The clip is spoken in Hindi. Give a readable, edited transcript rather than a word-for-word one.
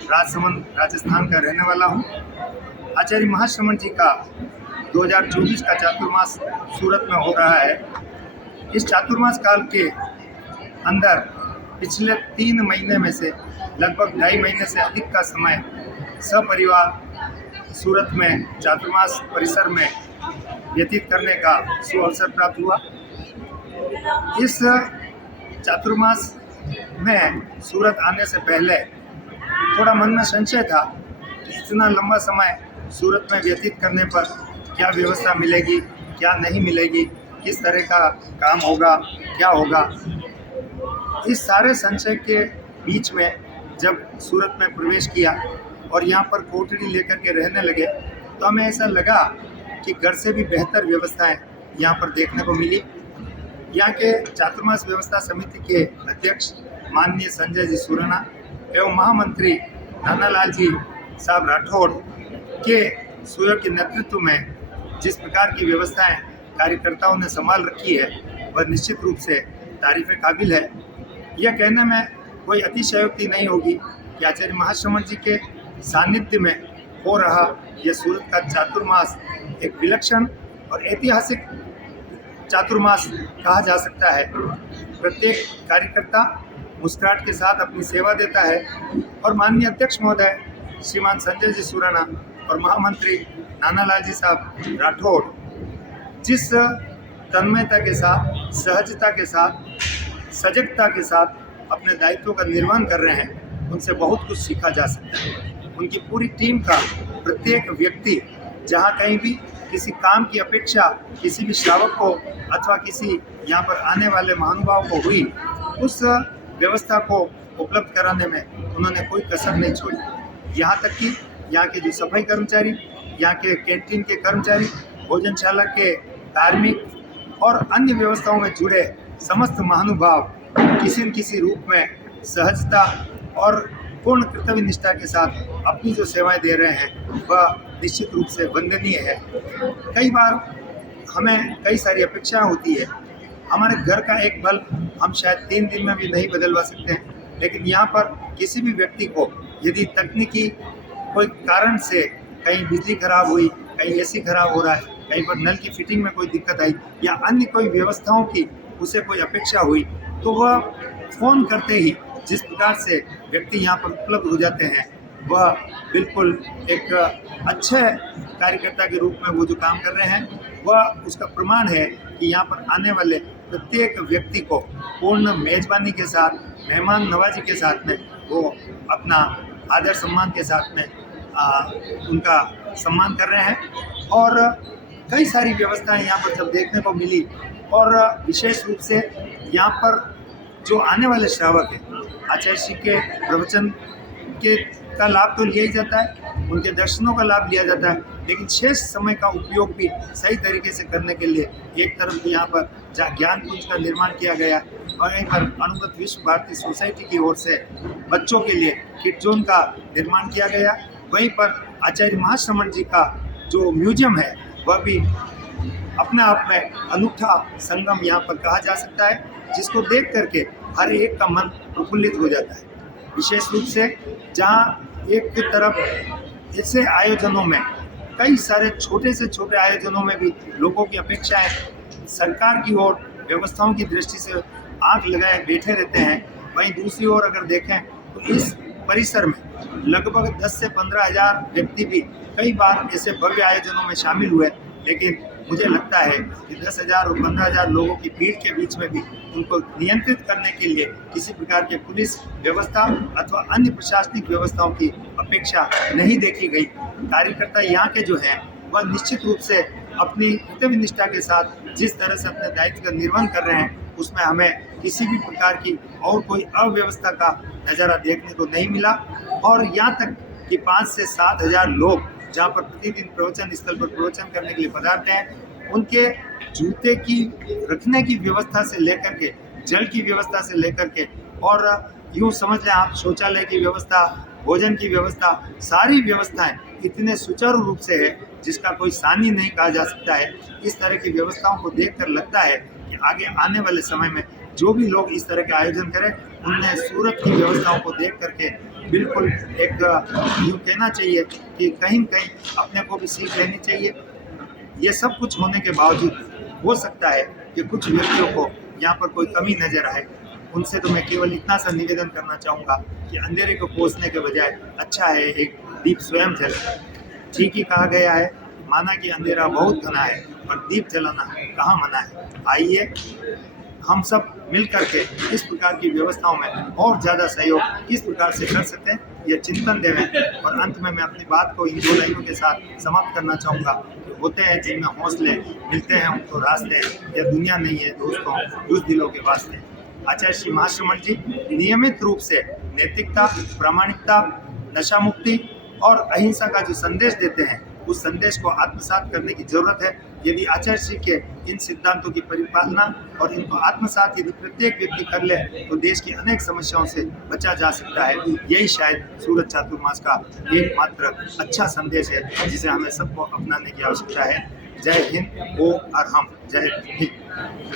राजसमंद राजस्थान का रहने वाला हूँ। आचार्य महाश्रमण जी का 2024 का चातुर्मास सूरत में हो रहा है। इस चातुर्मास काल के अंदर पिछले 3 महीने में से लगभग 2.5 महीने से अधिक का समय सपरिवार सूरत में चातुर्मास परिसर में व्यतीत करने का सुअवसर प्राप्त हुआ। इस चातुर्मास में सूरत आने से पहले थोड़ा मन में संशय था कि इतना लंबा समय सूरत में व्यतीत करने पर क्या व्यवस्था मिलेगी, क्या नहीं मिलेगी, किस तरह का काम होगा, क्या होगा। इस सारे संशय के बीच में जब सूरत में प्रवेश किया और यहाँ पर कोठरी लेकर के रहने लगे तो हमें ऐसा लगा कि घर से भी बेहतर व्यवस्थाएं यहाँ पर देखने को मिली। यहाँ के चातुर्मास व्यवस्था समिति के अध्यक्ष माननीय संजय जी सुराना एवं महामंत्री नानालाल जी साहब राठौड़ के सुयोग्य नेतृत्व में जिस प्रकार की व्यवस्थाएं कार्यकर्ताओं ने संभाल रखी है वह निश्चित रूप से तारीफ़ काबिल है। यह कहने में कोई अतिशयोक्ति नहीं होगी कि आचार्य महाश्रमण जी के सानिध्य में हो रहा यह सूरत का चातुर्मास एक विलक्षण और ऐतिहासिक चातुर्मास कहा जा सकता है। प्रत्येक कार्यकर्ता मुस्कुराहट के साथ अपनी सेवा देता है और माननीय अध्यक्ष महोदय श्रीमान संजय जी सुराना और महामंत्री नानालाल जी साहब राठौड़ जिस तन्मयता के साथ, सहजता के साथ, सजगता के साथ अपने दायित्वों का निर्वहन कर रहे हैं, उनसे बहुत कुछ सीखा जा सकता है। उनकी पूरी टीम का प्रत्येक व्यक्ति जहाँ कहीं भी किसी काम की अपेक्षा किसी भी श्रावक को अथवा किसी यहाँ पर आने वाले महानुभाव को हुई, उस व्यवस्था को उपलब्ध कराने में उन्होंने कोई कसर नहीं छोड़ी। यहाँ तक कि यहाँ के जो सफाई कर्मचारी, यहाँ के कैंटीन के कर्मचारी, भोजनशाला के कार्मिक और अन्य व्यवस्थाओं में जुड़े समस्त महानुभाव किसी न किसी रूप में सहजता और पूर्ण कर्तव्य निष्ठा के साथ अपनी जो सेवाएं दे रहे हैं वह निश्चित रूप से वंदनीय है। कई बार हमें कई सारी अपेक्षाएं होती है। हमारे घर का एक बल्ब हम शायद 3 दिन में भी नहीं बदलवा सकते हैं, लेकिन यहाँ पर किसी भी व्यक्ति को यदि तकनीकी कोई कारण से कहीं बिजली खराब हुई, कहीं एसी खराब हो रहा है, कहीं पर नल की फिटिंग में कोई दिक्कत आई या अन्य कोई व्यवस्थाओं की उसे कोई अपेक्षा हुई, तो वह फ़ोन करते ही जिस प्रकार से व्यक्ति यहाँ पर उपलब्ध हो जाते हैं वह बिल्कुल एक अच्छे कार्यकर्ता के रूप में वो जो काम कर रहे हैं वह उसका प्रमाण है कि यहाँ पर आने वाले प्रत्येक व्यक्ति को पूर्ण मेज़बानी के साथ, मेहमान नवाजी के साथ में वो अपना आदर सम्मान के साथ में उनका सम्मान कर रहे हैं। और कई सारी व्यवस्थाएं यहाँ पर जब देखने को मिली और विशेष रूप से यहाँ पर जो आने वाले श्रावक हैं आचार्य श्री के प्रवचन के का लाभ तो लिया ही जाता है, उनके दर्शनों का लाभ लिया जाता है, लेकिन शेष समय का उपयोग भी सही तरीके से करने के लिए एक तरफ यहाँ पर ज्ञान कुंज का निर्माण किया गया और एक पर अनुगत विश्व भारती सोसाइटी की ओर से बच्चों के लिए किड जोन का निर्माण किया गया। वहीं पर आचार्य महाश्रमण जी का जो म्यूजियम है वह भी अपने आप में अनूठा संगम यहाँ पर कहा जा सकता है, जिसको देख करके हर एक का मन प्रफुल्लित हो जाता है। विशेष रूप से जहाँ एक तरफ ऐसे आयोजनों में कई सारे छोटे से छोटे आयोजनों में भी लोगों की अपेक्षाएं सरकार की ओर व्यवस्थाओं की दृष्टि से आंख लगाए बैठे रहते हैं, वहीं दूसरी ओर अगर देखें तो इस परिसर में लगभग 10 से 15 हज़ार व्यक्ति भी कई बार ऐसे भव्य आयोजनों में शामिल हुए, लेकिन मुझे लगता है कि 10,000 और 15,000 लोगों की भीड़ के बीच में भी उनको नियंत्रित करने के लिए किसी प्रकार के पुलिस व्यवस्था अथवा अन्य प्रशासनिक व्यवस्थाओं की अपेक्षा नहीं देखी गई। कार्यकर्ता यहाँ के जो हैं वह निश्चित रूप से अपनी कर्तव्य निष्ठा के साथ जिस तरह से अपने दायित्व का निर्वहन कर रहे हैं उसमें हमें किसी भी प्रकार की और कोई अव्यवस्था का नज़ारा देखने को नहीं मिला। और यहाँ तक कि 5 से 7 हज़ार लोग जहाँ पर प्रतिदिन प्रवचन स्थल पर प्रवचन करने के लिए पधारते हैं, उनके जूते की रखने की व्यवस्था से लेकर के, जल की व्यवस्था से लेकर के, और यूँ समझ लें आप शौचालय की व्यवस्था, भोजन की व्यवस्था, सारी व्यवस्थाएं इतने सुचारू रूप से है जिसका कोई सानी नहीं कहा जा सकता है। इस तरह की व्यवस्थाओं को देखकर लगता है कि आगे आने वाले समय में जो भी लोग इस तरह के आयोजन करें उनमें सूरत की व्यवस्थाओं को देख करके बिल्कुल एक यूँ कहना चाहिए कि कहीं न कहीं अपने को भी सीख लेनी चाहिए। ये सब कुछ होने के बावजूद हो सकता है कि कुछ व्यक्तियों को यहाँ पर कोई कमी नज़र आए। उनसे तो मैं केवल इतना सा निवेदन करना चाहूँगा कि अंधेरे को कोसने के बजाय अच्छा है एक दीप स्वयं जले। ठीक ही कहा गया है, माना कि अंधेरा बहुत घना है और दीप जलाना कहाँ मना है। आइए हम सब मिल कर के इस प्रकार की व्यवस्थाओं में और ज़्यादा सहयोग किस प्रकार से कर सकते हैं, ये चिंतन देवें। और अंत में मैं अपनी बात को इन 2 लाइनों के साथ समाप्त करना चाहूँगा कि होते हैं जिनमें हौसले, मिलते हैं उनको रास्ते, यह दुनिया नहीं है दोस्तों उस दिलों के वास्ते। आचार्य श्री महाश्रमण जी नियमित रूप से नैतिकता, प्रामाणिकता, नशा मुक्ति और अहिंसा का जो संदेश देते हैं, उस संदेश को आत्मसात करने की जरूरत है। यदि आचार्य श्री के इन सिद्धांतों की परिपालना और इनको आत्मसात यदि प्रत्येक व्यक्ति कर ले तो देश की अनेक समस्याओं से बचा जा सकता है। यही शायद सूरत चातुर्मास का एकमात्र अच्छा संदेश है जिसे हमें सबको अपनाने की आवश्यकता है। जय हिंद, ओम अरहम, जय हिंद।